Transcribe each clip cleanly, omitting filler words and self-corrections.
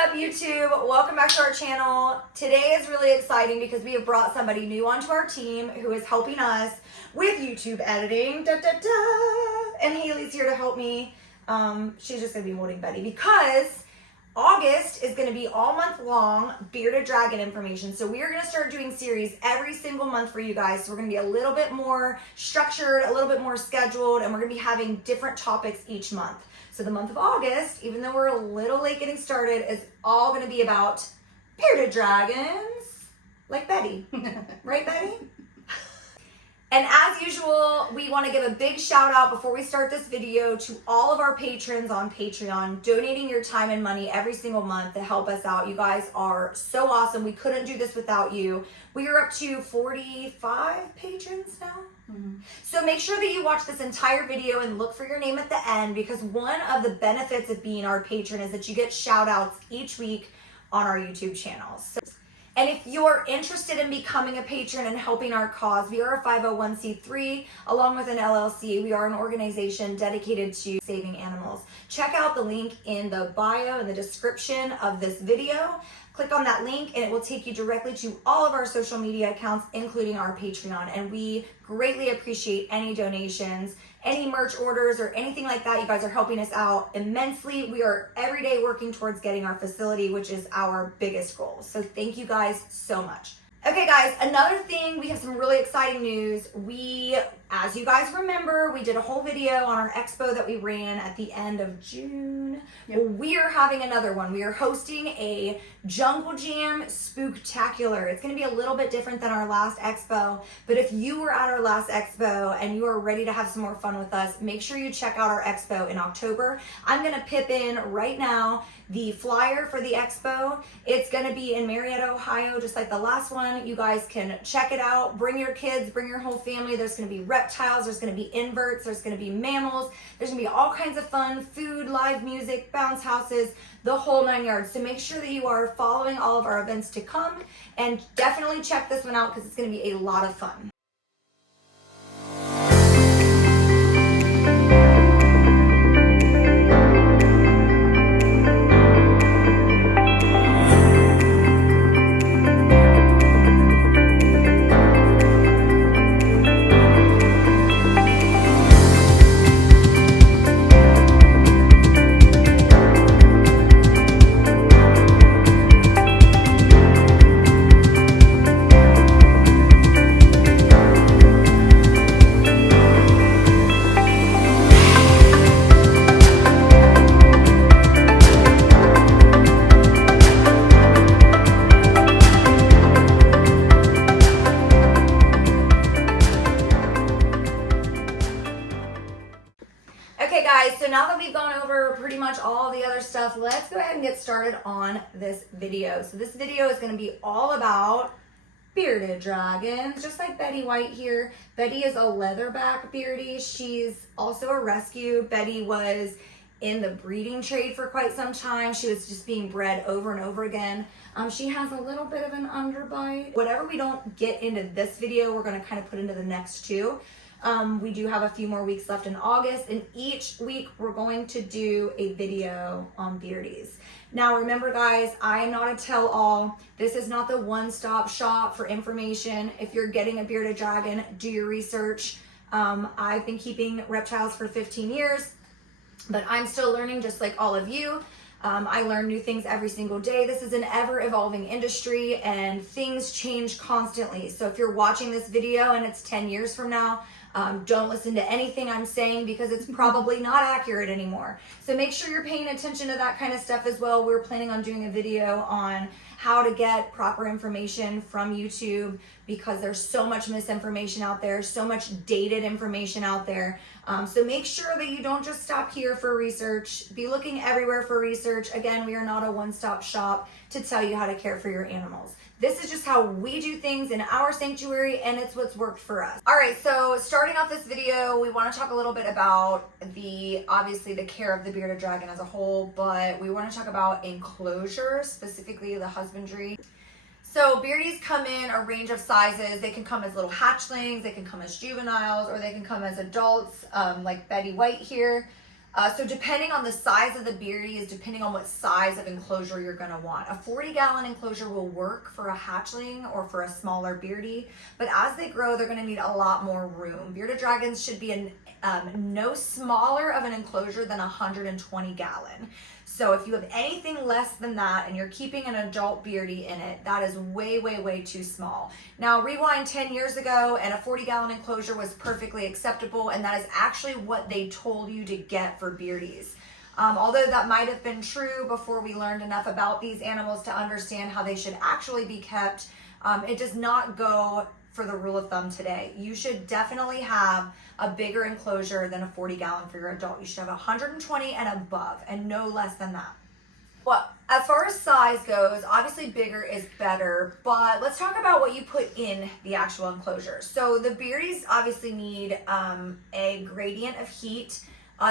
up, YouTube? Welcome back to our channel. Today is really exciting because we have brought somebody new onto our team who is helping us with YouTube editing. Da, da, da. And Haley's here to help me. She's just going to be holding Betty because August is going to be all month long bearded dragon information. So we are going to start doing series every single month for you guys. So we're going to be a little bit more structured, a little bit more scheduled, and we're going to be having different topics each month. So the month of August, even though we're a little late getting started, is all going to be about bearded dragons, like Betty. Right, Betty? And as usual, we want to give a big shout out before we start this video to all of our patrons on Patreon, donating your time and money every single month to help us out. You guys are so awesome. We couldn't do this without you. We are up to 45 patrons now. So make sure that you watch this entire video and look for your name at the end, because one of the benefits of being our patron is that you get shout outs each week on our YouTube channels. And if you're interested in becoming a patron and helping our cause, we are a 501c3 along with an LLC. We are an organization dedicated to saving animals. Check out the link in the bio and the description of this video. Click on that link and it will take you directly to all of our social media accounts, including our Patreon. And we greatly appreciate any donations, any merch orders, or anything like that. You guys are helping us out immensely. We are every day working towards getting our facility, which is our biggest goal. So thank you guys so much. Okay guys, another thing, we have some really exciting news. As you guys remember, we did a whole video on our expo that we ran at the end of June. Yep. We are having another one. We are hosting a Jungle Jam Spooktacular. It's going to be a little bit different than our last expo, but if you were at our last expo and you are ready to have some more fun with us, make sure you check out our expo in October. I'm going to pip in right now the flyer for the expo. It's going to be in Marietta, Ohio, just like the last one. You guys can check it out. Bring your kids, bring your whole family. There's going to be reptiles, there's going to be inverts, there's going to be mammals, there's going to be all kinds of fun, food, live music, bounce houses, the whole 9 yards. So make sure that you are following all of our events to come, and definitely check this one out because it's going to be a lot of fun. Okay guys, so now that we've gone over pretty much all the other stuff, let's go ahead and get started on this video. So this video is going to be all about bearded dragons, just like Betty White here. Betty is a leatherback beardie. She's also a rescue. Betty was in the breeding trade for quite some time. She was just being bred over and over again. She has a little bit of an underbite. Whatever we don't get into this video, we're going to kind of put into the next two. We do have a few more weeks left in August, and each week we're going to do a video on beardies. Now remember guys, I am not a tell-all. This is not the one-stop shop for information. If you're getting a bearded dragon, do your research. I've been keeping reptiles for 15 years, but I'm still learning just like all of you. I learn new things every single day. This is an ever-evolving industry and things change constantly. So if you're watching this video and it's 10 years from now, don't listen to anything I'm saying because it's probably not accurate anymore. So make sure you're paying attention to that kind of stuff as well. We're planning on doing a video on how to get proper information from YouTube because there's so much misinformation out there, so much dated information out there. So make sure that you don't just stop here for research. Be looking everywhere for research. Again, we are not a one-stop shop to tell you how to care for your animals. This is just how we do things in our sanctuary, and it's what's worked for us. All right, so starting off this video, we want to talk a little bit about obviously the care of the bearded dragon as a whole, but we want to talk about enclosure, specifically the husbandry. So beardies come in a range of sizes. They can come as little hatchlings, they can come as juveniles, or they can come as adults, like Betty White here. So depending on the size of the beardy is depending on what size of enclosure you're going to want. A 40-gallon enclosure will work for a hatchling or for a smaller beardy, but as they grow, they're going to need a lot more room. Bearded dragons should be no smaller of an enclosure than 120 gallon. So if you have anything less than that and you're keeping an adult beardy in it, that is way, way, way too small. Now rewind 10 years ago and a 40-gallon enclosure was perfectly acceptable, and that is actually what they told you to get for beardies. Although that might have been true before we learned enough about these animals to understand how they should actually be kept, it does not go for the rule of thumb today. You should definitely have a bigger enclosure than a 40-gallon for your adult. You should have 120 and above, and no less than that. Well, as far as size goes, obviously bigger is better, but let's talk about what you put in the actual enclosure. So the beardies obviously need a gradient of heat.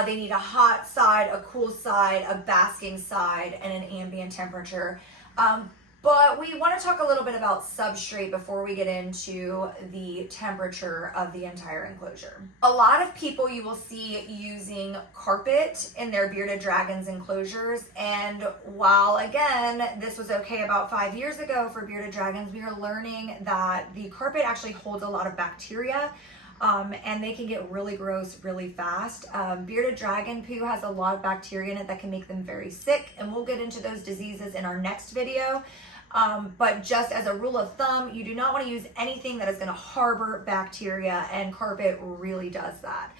They need a hot side, a cool side, a basking side, and an ambient temperature. But we want to talk a little bit about substrate before we get into the temperature of the entire enclosure. A lot of people you will see using carpet in their bearded dragons enclosures, and while again this was okay about 5 years ago for bearded dragons, we are learning that the carpet actually holds a lot of bacteria. And they can get really gross really fast. Bearded dragon poo has a lot of bacteria in it that can make them very sick, and we'll get into those diseases in our next video. But just as a rule of thumb, you do not want to use anything that is going to harbor bacteria, and carpet really does that.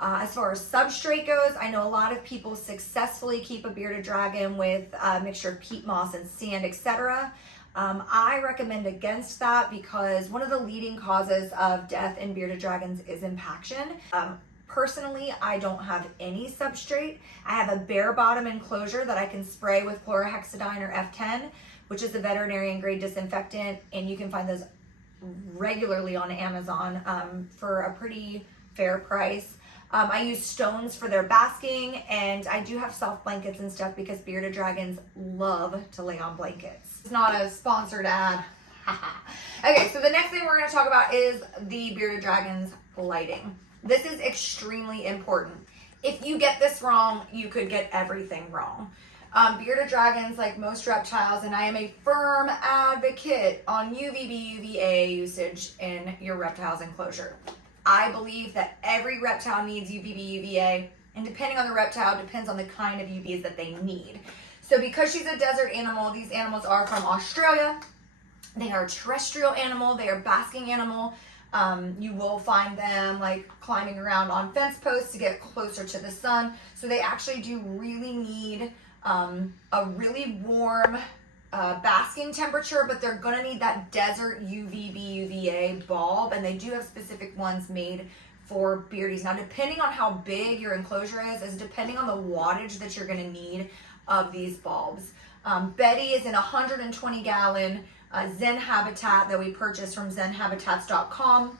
As far as substrate goes, I know a lot of people successfully keep a bearded dragon with a mixture of peat moss and sand, etc. I recommend against that because one of the leading causes of death in bearded dragons is impaction. Personally, I don't have any substrate. I have a bare bottom enclosure that I can spray with chlorhexidine or F10, which is a veterinarian grade disinfectant, and you can find those regularly on Amazon for a pretty fair price. I use stones for their basking, and I do have soft blankets and stuff because bearded dragons love to lay on blankets. It's not a sponsored ad. Okay, so the next thing we're going to talk about is the bearded dragons lighting. This is extremely important. If you get this wrong, you could get everything wrong. Bearded dragons, like most reptiles, and I am a firm advocate on UVB, UVA usage in your reptile's enclosure. I believe that every reptile needs UVB, UVA, and depending on the reptile, depends on the kind of UVs that they need. So because she's a desert animal, these animals are from Australia. They are a terrestrial animal. They are a basking animal. You will find them like climbing around on fence posts to get closer to the sun. So they actually do really need a really warm basking temperature, but they're gonna need that desert UVB UVA bulb, and they do have specific ones made for beardies. Now, depending on how big your enclosure is depending on the wattage that you're gonna need of these bulbs. Betty is in a 120 gallon Zen Habitat that we purchased from zenhabitats.com,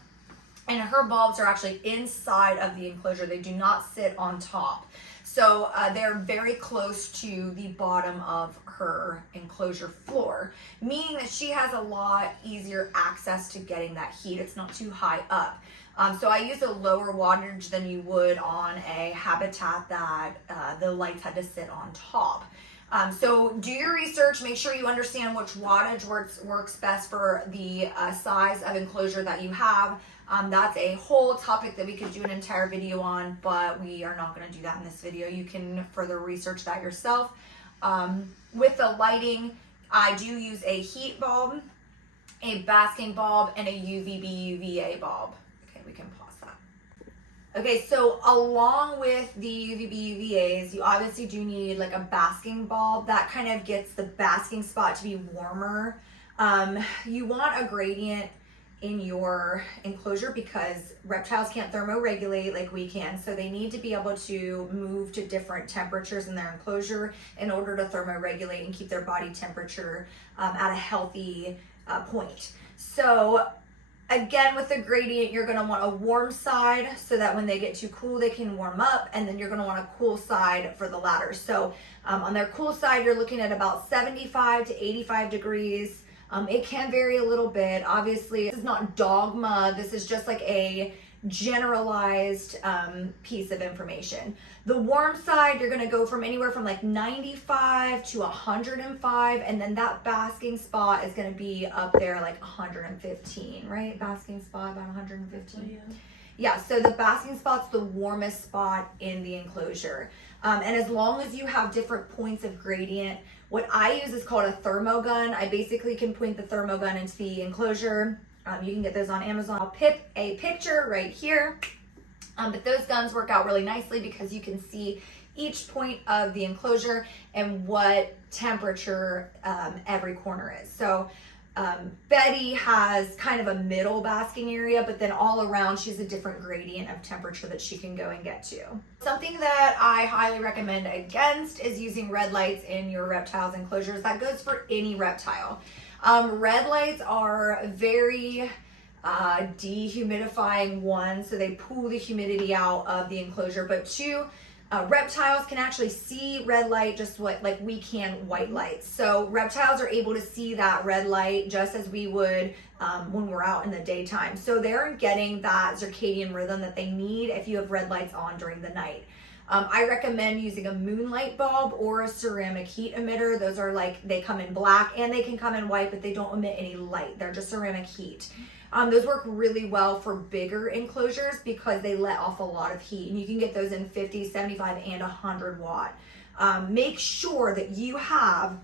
and her bulbs are actually inside of the enclosure. They do not sit on top. So they're very close to the bottom of her enclosure floor, meaning that she has a lot easier access to getting that heat. It's not too high up. So I use a lower wattage than you would on a habitat that the lights had to sit on top. So do your research, make sure you understand which wattage works best for the size of enclosure that you have. That's a whole topic that we could do an entire video on, but we are not going to do that in this video. You can further research that yourself. With the lighting, I do use a heat bulb, a basking bulb, and a UVB UVA bulb. Okay, we can pause that. Okay, so along with the UVB UVAs, you obviously do need like a basking bulb. That kind of gets the basking spot to be warmer. You want a gradient in your enclosure because reptiles can't thermoregulate like we can, so they need to be able to move to different temperatures in their enclosure in order to thermoregulate and keep their body temperature at a healthy point. So again, with the gradient, you're going to want a warm side so that when they get too cool they can warm up, and then you're going to want a cool side for the latter. So on their cool side, you're looking at about 75 to 85 degrees. It can vary a little bit. Obviously, this is not dogma. This is just like a generalized piece of information. The warm side, you're gonna go from anywhere from like 95 to 105, and then that basking spot is gonna be up there like 115, right? Basking spot about 115. Yeah, so the basking spot's the warmest spot in the enclosure. And as long as you have different points of gradient, what I use is called a thermogun. I basically can point the thermogun into the enclosure. You can get those on Amazon. I'll pip a picture right here. But those guns work out really nicely because you can see each point of the enclosure and what temperature every corner is. So Betty has kind of a middle basking area, but then all around she has a different gradient of temperature that she can go and get to. Something that I highly recommend against is using red lights in your reptiles enclosures. That goes for any reptile. Red lights are very dehumidifying, one, so they pull the humidity out of the enclosure, but two, reptiles can actually see red light just like we can white light. So reptiles are able to see that red light just as we would when we're out in the daytime. So they're getting that circadian rhythm that they need if you have red lights on during the night. I recommend using a moonlight bulb or a ceramic heat emitter. Those are like, they come in black and they can come in white, but they don't emit any light. They're just ceramic heat. Those work really well for bigger enclosures because they let off a lot of heat, and you can get those in 50, 75, and 100 watt. Make sure that you have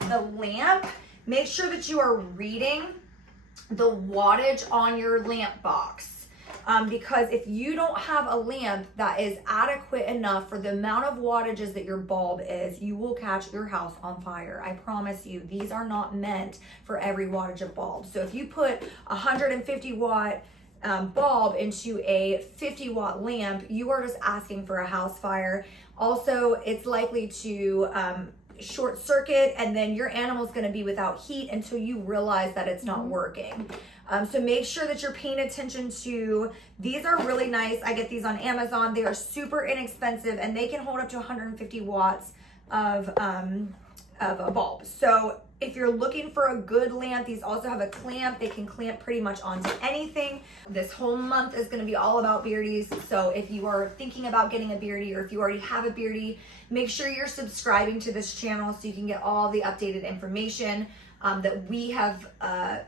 the lamp. Make sure that you are reading the wattage on your lamp box. Because if you don't have a lamp that is adequate enough for the amount of wattages that your bulb is, you will catch your house on fire. I promise you, these are not meant for every wattage of bulb. So if you put a 150 watt bulb into a 50 watt lamp, you are just asking for a house fire. Also, it's likely to short circuit, and then your animal's going to be without heat until you realize that it's not working. So make sure that you're paying attention to, these are really nice. I get these on Amazon. They are super inexpensive and they can hold up to 150 watts of a bulb. So if you're looking for a good lamp, these also have a clamp. They can clamp pretty much onto anything. This whole month is going to be all about Beardies. So if you are thinking about getting a Beardie, or if you already have a Beardie, make sure you're subscribing to this channel so you can get all the updated information that we have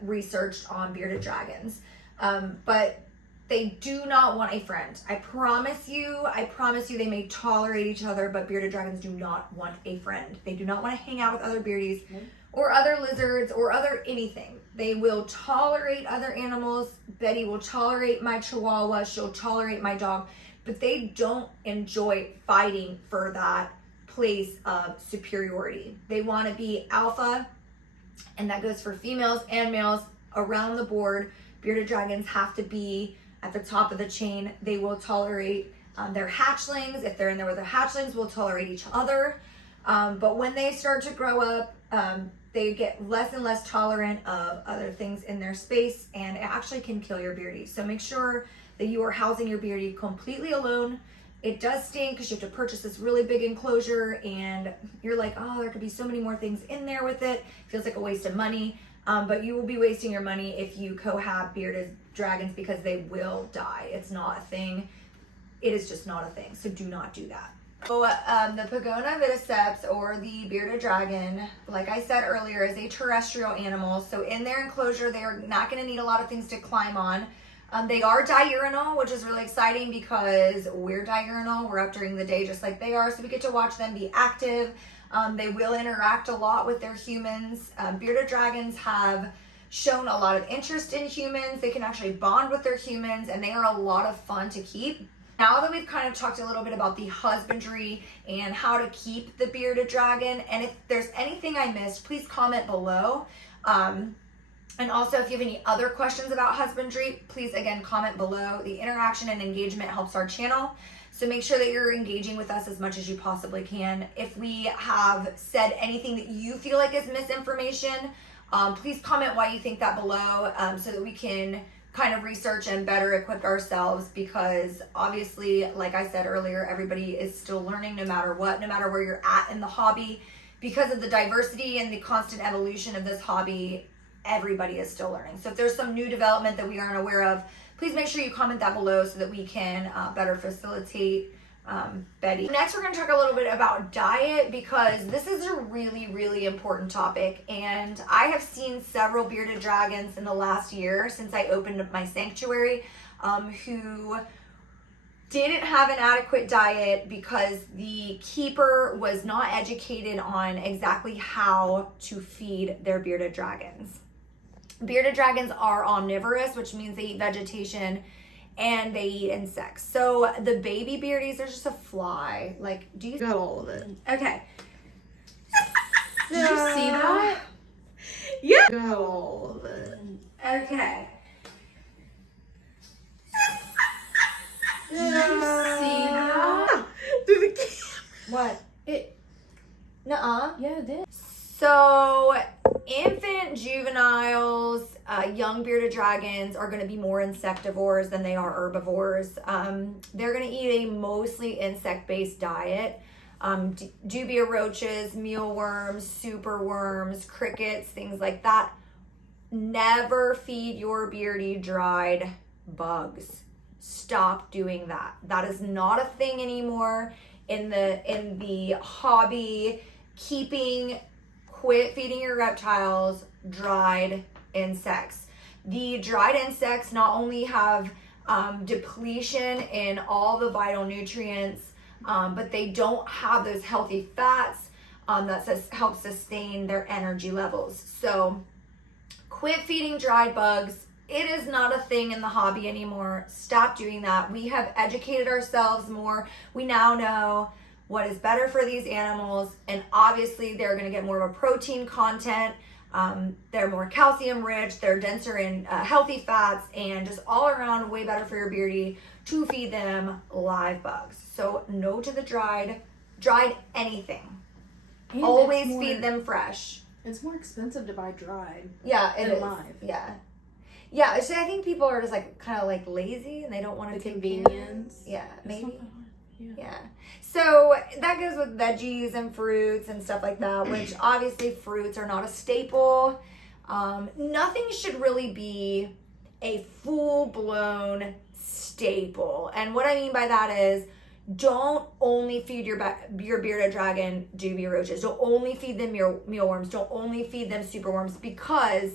researched on bearded dragons. But they do not want a friend. I promise you they may tolerate each other, but bearded dragons do not want a friend. They do not want to hang out with other beardies or other lizards or other anything. They will tolerate other animals. Betty will tolerate my Chihuahua. She'll tolerate my dog, but they don't enjoy fighting for that place of superiority. They want to be alpha, and that goes for females and males around the board. Bearded dragons have to be at the top of the chain. They will tolerate their hatchlings. If they're in there with their hatchlings, will tolerate each other. But when they start to grow up, they get less and less tolerant of other things in their space, and it actually can kill your Beardie. So make sure that you are housing your Beardie completely alone. It does stink because you have to purchase this really big enclosure, and you're like, oh, there could be so many more things in there with it. Feels like a waste of money. But you will be wasting your money if you cohab bearded dragons, because they will die. It's not a thing. It is just not a thing. So do not do that. So the Pagona viticeps, or the bearded dragon, like I said earlier, is a terrestrial animal. So in their enclosure, they are not going to need a lot of things to climb on. They are diurnal, which is really exciting because we're diurnal. We're up during the day just like they are. So we get to watch them be active. They will interact a lot with their humans. Bearded dragons have shown a lot of interest in humans. They can actually bond with their humans, and they are a lot of fun to keep. Now that we've kind of talked a little bit about the husbandry and how to keep the bearded dragon, and if there's anything I missed, please comment below. And also, if you have any other questions about husbandry, please again comment below. The interaction and engagement helps our channel. So make sure that you're engaging with us as much as you possibly can. If we have said anything that you feel like is misinformation, please comment why you think that below, so that we can kind of research and better equip ourselves, because obviously, like I said earlier, everybody is still learning no matter what, no matter where you're at in the hobby. Because of the diversity and the constant evolution of this hobby, everybody is still learning. So if there's some new development that we aren't aware of, please make sure you comment that below so that we can better facilitate Betty. Next, we're going to talk a little bit about diet, because this is a really, really important topic. And I have seen several bearded dragons in the last year since I opened up my sanctuary who didn't have an adequate diet because the keeper was not educated on exactly how to feed their bearded dragons. Bearded dragons are omnivorous, which means they eat vegetation and they eat insects. So the baby beardies are just a fly. Like, do you got all of it? Okay. Did you see that? Yeah. Got all of it. Okay. Did you see that? Through the camera. What? It. Nuh-uh. Yeah, it did. So infant, juveniles, young bearded dragons are going to be more insectivores than they are herbivores. They're going to eat a mostly insect-based diet. Dubia roaches, mealworms, superworms, crickets, things like that. Never feed your beardy dried bugs. Stop doing that. That is not a thing anymore in the hobby keeping. Quit feeding your reptiles dried insects. The dried insects not only have depletion in all the vital nutrients, but they don't have those healthy fats that help sustain their energy levels. So quit feeding dried bugs. It is not a thing in the hobby anymore. Stop doing that. We have educated ourselves more. We now know what is better for these animals, and obviously they're going to get more of a protein content. They're more calcium rich, they're denser in healthy fats, and just all around way better for your beardy to feed them live bugs. So no to the dried anything. And Always feed them fresh. It's more expensive to buy dried. Yeah, it than is. live. Yeah, so I think people are just like kind of like lazy and they don't want to The take convenience. Yeah, It's maybe. not that hard. Yeah. So that goes with veggies and fruits and stuff like that, which obviously fruits are not a staple. Nothing should really be a full-blown staple. And what I mean by that is, don't only feed your bearded dragon dubia roaches. Don't only feed them mealworms. Don't only feed them superworms, because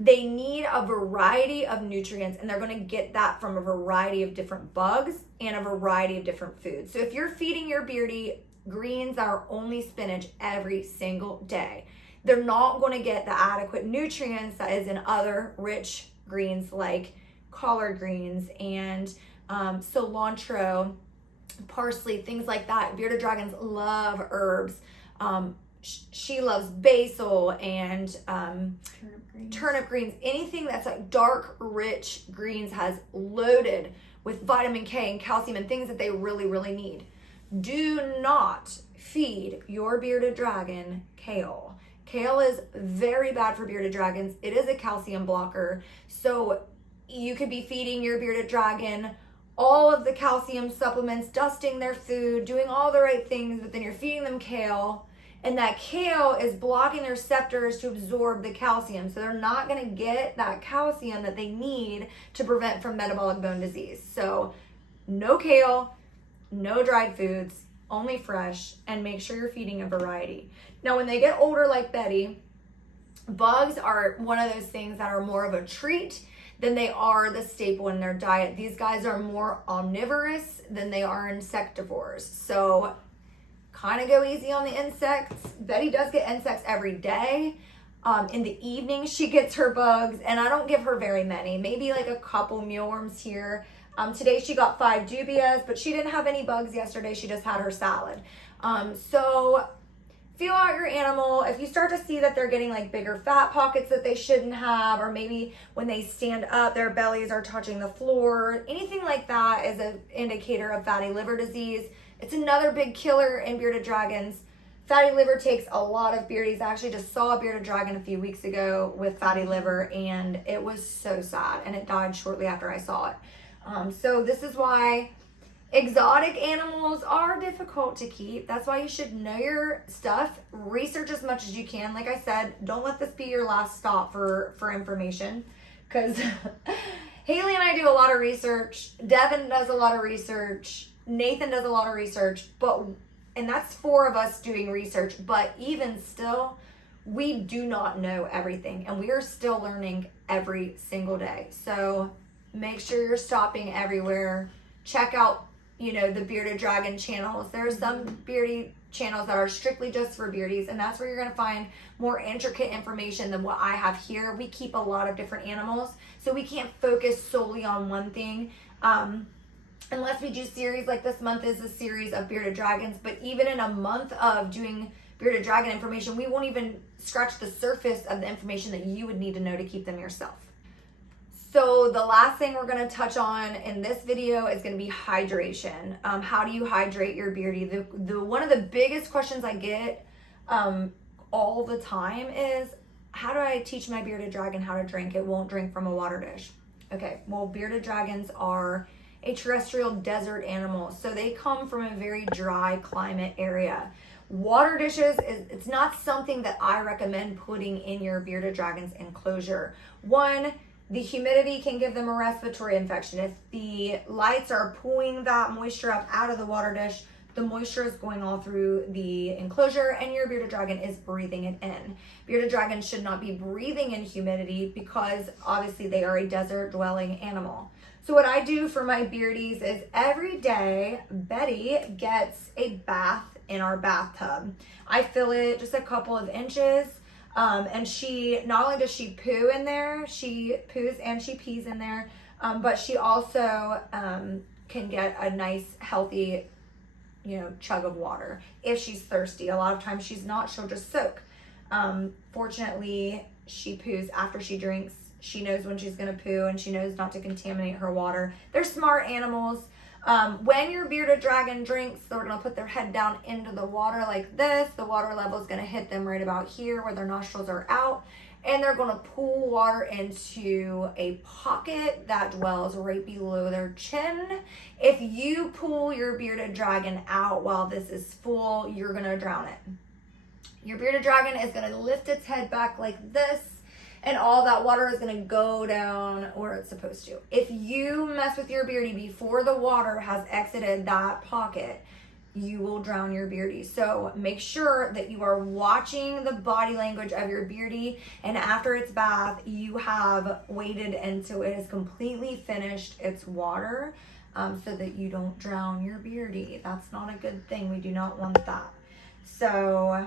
they need a variety of nutrients, and they're going to get that from a variety of different bugs and a variety of different foods. So if you're feeding your beardy greens that are only spinach every single day, they're not going to get the adequate nutrients that is in other rich greens like collard greens and cilantro, parsley, things like that. Bearded dragons love herbs. She loves basil and turnip greens. Anything that's like dark, rich greens has loaded with vitamin K and calcium and things that they really, really need. Do not feed your bearded dragon kale. Kale is very bad for bearded dragons. It is a calcium blocker. So you could be feeding your bearded dragon all of the calcium supplements, dusting their food, doing all the right things, but then you're feeding them kale. And that kale is blocking their receptors to absorb the calcium. So they're not going to get that calcium that they need to prevent from metabolic bone disease. So no kale, no dried foods, only fresh, and make sure you're feeding a variety. Now, when they get older like Betty, bugs are one of those things that are more of a treat than they are the staple in their diet. These guys are more omnivorous than they are insectivores. So kind of go easy on the insects. Betty does get insects every day. In the evening, she gets her bugs, and I don't give her very many, maybe like a couple mealworms here. Today she got 5 dubias, but she didn't have any bugs yesterday. She just had her salad. So feel out your animal. If you start to see that they're getting like bigger fat pockets that they shouldn't have, or maybe when they stand up, their bellies are touching the floor, anything like that is an indicator of fatty liver disease. It's another big killer in bearded dragons. Fatty liver takes a lot of beardies. I actually just saw a bearded dragon a few weeks ago with fatty liver, and it was so sad, and it died shortly after I saw it. So this is why exotic animals are difficult to keep. That's why you should know your stuff. Research as much as you can. Like I said, don't let this be your last stop for information, because Haley and I do a lot of research. Devin does a lot of research. Nathan does a lot of research. And that's 4 of us doing research. But even still, we do not know everything. And we are still learning every single day. So make sure you're stopping everywhere. Check out, the Bearded Dragon channels. There are some beardy channels that are strictly just for beardies, and that's where you're going to find more intricate information than what I have here. We keep a lot of different animals, so we can't focus solely on one thing. Unless we do series like this month is a series of bearded dragons, but even in a month of doing bearded dragon information, we won't even scratch the surface of the information that you would need to know to keep them yourself. So the last thing we're going to touch on in this video is going to be hydration. How do you hydrate your beardy? One of the biggest questions I get all the time is, how do I teach my bearded dragon how to drink? It won't drink from a water dish. Okay, well, bearded dragons are a terrestrial desert animal, so they come from a very dry climate area. Water dishes, it's not something that I recommend putting in your bearded dragon's enclosure. One, the humidity can give them a respiratory infection. If the lights are pulling that moisture up out of the water dish, the moisture is going all through the enclosure and your bearded dragon is breathing it in. Bearded dragons should not be breathing in humidity because obviously they are a desert dwelling animal. So what I do for my beardies is every day Betty gets a bath in our bathtub. I fill it just a couple of inches. And she, not only does she poo in there, she poos and she pees in there, but she also can get a nice, healthy, chug of water if she's thirsty. A lot of times she's not, she'll just soak. Fortunately, she poos after she drinks. She knows when she's going to poo and she knows not to contaminate her water. They're smart animals. When your bearded dragon drinks, they're going to put their head down into the water like this. The water level is going to hit them right about here where their nostrils are out. And they're going to pull water into a pocket that dwells right below their chin. If you pull your bearded dragon out while this is full, you're going to drown it. Your bearded dragon is going to lift its head back like this, and all that water is going to go down where it's supposed to. If you mess with your beardy before the water has exited that pocket, you will drown your beardy. So make sure that you are watching the body language of your beardy, and after its bath, you have waited until it has completely finished its water, so that you don't drown your beardy. That's not a good thing. We do not want that. So,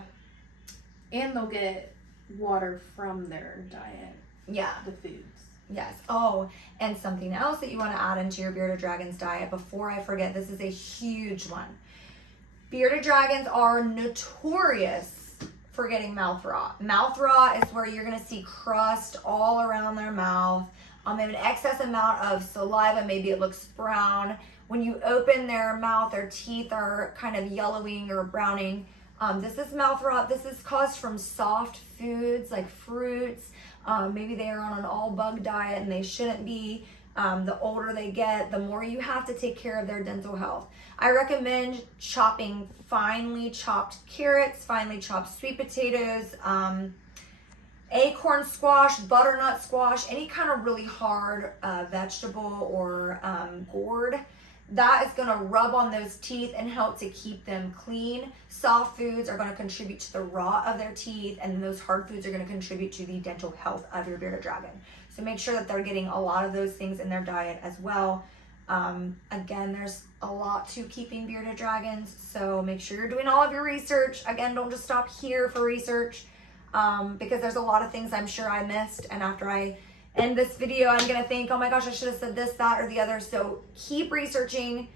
And they'll get water from their diet. Yeah. The foods. Yes. Oh, and something else that you want to add into your bearded dragon's diet before I forget, this is a huge one. Bearded dragons are notorious for getting mouth rot. Mouth rot is where you're going to see crust all around their mouth. They have an excess amount of saliva. Maybe it looks brown. When you open their mouth, their teeth are kind of yellowing or browning. This is mouth rot. This is caused from soft foods like fruits. Maybe they are on an all bug diet and they shouldn't be. The older they get, the more you have to take care of their dental health. I recommend chopping finely chopped carrots, finely chopped sweet potatoes, acorn squash, butternut squash, any kind of really hard vegetable or gourd. That is going to rub on those teeth and help to keep them clean. Soft foods are going to contribute to the rot of their teeth, and those hard foods are going to contribute to the dental health of your bearded dragon. So make sure that they're getting a lot of those things in their diet as well. Again, there's a lot to keeping bearded dragons, so make sure you're doing all of your research. Again, don't just stop here for research, because there's a lot of things I'm sure I missed, and after I end this video, I'm gonna think, oh my gosh, I should have said this, that, or the other. So keep researching.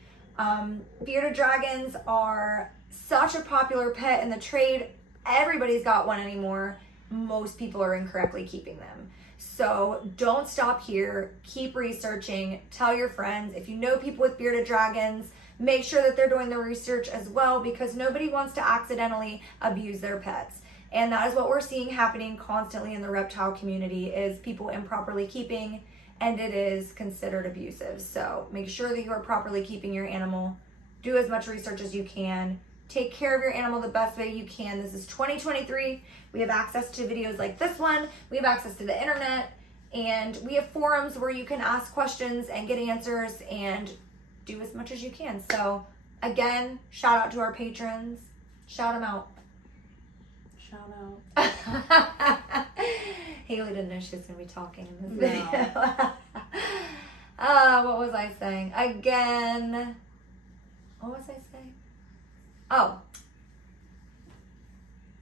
Bearded dragons are such a popular pet in the trade. Everybody's got one anymore. Most people are incorrectly keeping them. So don't stop here. Keep researching. Tell your friends. If you know people with bearded dragons, make sure that they're doing the research as well, because nobody wants to accidentally abuse their pets. And that is what we're seeing happening constantly in the reptile community, is people improperly keeping, and it is considered abusive. So make sure that you are properly keeping your animal. Do as much research as you can. Take care of your animal the best way you can. This is 2023. We have access to videos like this one. We have access to the internet. And we have forums where you can ask questions and get answers and do as much as you can. So again, shout out to our patrons. Shout them out. Shout out. Haley didn't know she was going to be talking in this No. video. What was I saying? Again, what was I saying? Oh.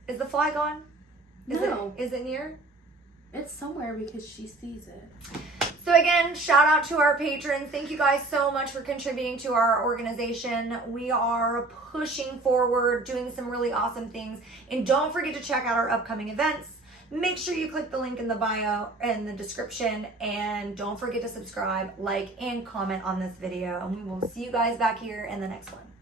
Is the fly gone? No. Is it near? It's somewhere because she sees it. So again, shout out to our patrons. Thank you guys so much for contributing to our organization. We are pushing forward, doing some really awesome things. And don't forget to check out our upcoming events. Make sure you click the link in the bio and the description. And don't forget to subscribe, like, and comment on this video. And we will see you guys back here in the next one.